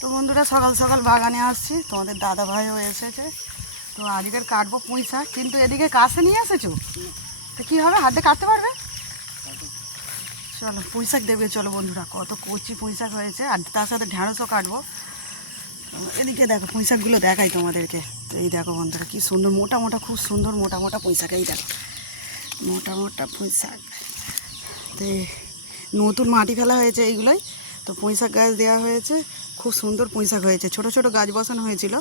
তো বন্ধুরা সকাল সকাল বাগানে আসছি, তোমাদের দাদা ভাইও এসেছে। তো আজকের কাটবো পুঁই শাক, কিন্তু এদিকে কাছে নিয়ে এসেছো তো কী হবে, হাতে কাটতে পারবে? চলো পুঁই শাক দেবে, চলো বন্ধুরা, কত কচি পুঁই শাক হয়েছে, আর তার সাথে ঢ্যাঁড়সও কাটবো। এদিকে দেখো পুঁই শাকগুলো দেখাই তোমাদেরকে। তো এই দেখো বন্ধুরা কী সুন্দর মোটা মোটা, খুব সুন্দর মোটা মোটা পুঁই শাক। এই দেখো মোটা মোটা পুঁই শাক। তো নতুন মাটি ফেলা হয়েছে এইগুলোই, তো পুঁই শাক গাছ দেওয়া হয়েছে, খুব সুন্দর পুঁই শাক হয়েছে। ছোটো ছোটো গাছ বসানো হয়েছিল,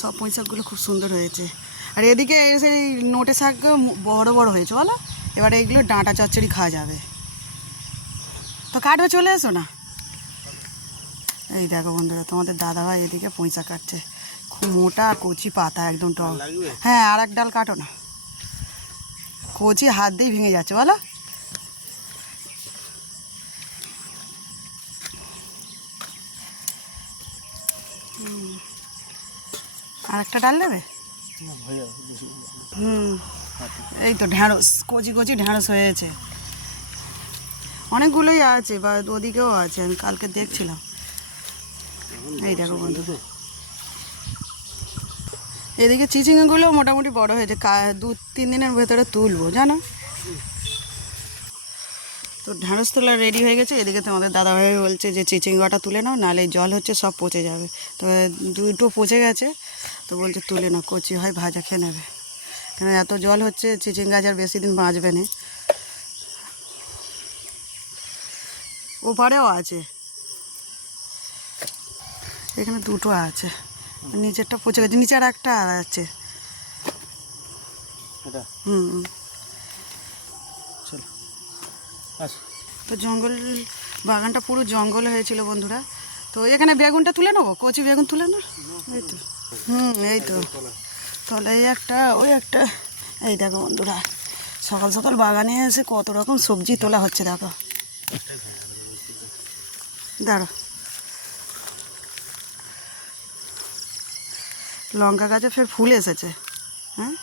সব পুঁই শাকগুলো খুব সুন্দর হয়েছে। আর এদিকে সেই নোটে শাক বড় বড় হয়েছে বলো, এবারে এইগুলো ডাঁটা চচ্চড়ি খাওয়া যাবে। তো কাটবে, চলে এসো না। এই দেখো বন্ধুরা, তোমাদের দাদাভাই এদিকে পুঁই শাক কাটছে, খুব মোটা কচি পাতা, একদম টক। হ্যাঁ, আর এক ডাল কাটো না, কচি হাত দিয়েই ভেঙে যাচ্ছে বলো। আর একটা ডাল নেবে? এই তো ঢ্যাঁড়স, কচি কচি ঢ্যাঁড়স হয়েছে, অনেকগুলোই আছে, বা ওদিকেও আছে, আমি কালকে দেখছিলাম। এই দেখো বন্ধু, এদিকে চিচিঙ্গাগুলো মোটামুটি বড় হয়েছে, 2-3 দিনের ভেতরে তুলবো জানো। তো ঢ্যাঁড়স তোলা রেডি হয়ে গেছে। এদিকে তোমাদের দাদাভাই বলছে যে চিচিঙ্গাটা তুলে নাও, নাহলে জল হচ্ছে সব পচে যাবে। তো দুটো পচে গেছে, তো বলছে তুলে নাও, কচি হয় ভাজা খেয়ে নেবে, কেন এত জল হচ্ছে চিচিঙ্গা আর বেশি দিন বাঁচবে না। ওপারেও আছে, এখানে দুটো আছে, নিচেরটা পচে গেছে, নিচে আর একটা আছে। তো জঙ্গল, বাগানটা পুরো জঙ্গল হয়েছিল বন্ধুরা। তো এখানে বেগুনটা তুলে নেবো, কচি বেগুন তুলে না। এই তো এই তো তলায় একটা, ওই একটা। এই দেখো বন্ধুরা, সকাল সকাল বাগানে এসে কত রকম সবজি তোলা হচ্ছে দেখো। দাঁড়ো, লঙ্কা গাছে ফের ফুল এসেছে। হ্যাঁ,